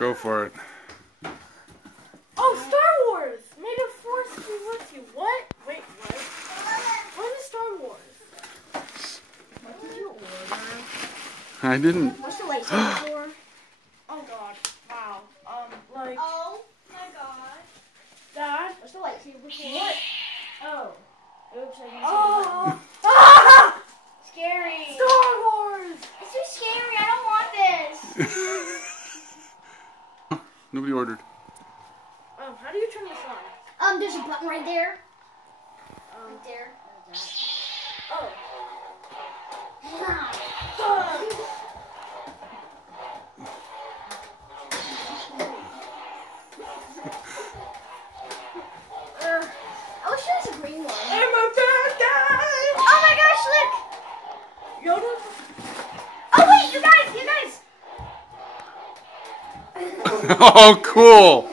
Go for it. Oh, Star Wars! May the Force be with you. What? Wait, what? What is Star Wars? What did you order? I didn't. What's the lightsaber for? Oh God! Wow. Like Oh my god. that. What's the lightsaber for? What? Oh. Oops, I didn't Oh! ah! Scary. Star Wars! It's too scary. I don't want this. Nobody ordered. How do you turn this on? There's a button right there. Right there. Oh. I wish there was a green one. I'm a bad guy! Oh my gosh, look! Yoda? Oh wait, you guys! Oh, cool.